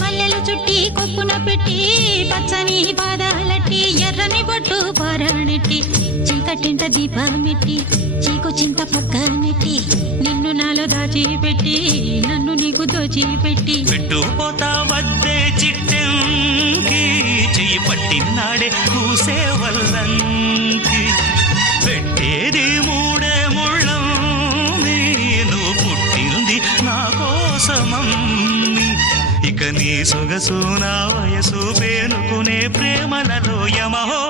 మల్లెలు చుట్టి కొప్పున పెట్టి పచ్చని పాదాలట్టి ఎర్రని బొట్టు పారాణెట్టి చీకటింట దీపమెట్టి చీకు చింత పక్క నెట్టి నిన్ను నాలో దాచిపెట్టి నన్ను నీకు దోచిపెట్టి పెట్టుపోతా వద్దే చిట్టంకి చెయ్యి పట్టినాడే కూసే వల్లంకి పెట్టేది మూడే ముళ్ళం నువ్వు పుట్టింది నా కోసమమ్మి ఇక నీ సొగసు నా వయసు పేనుకునే ప్రేమలలో యమహో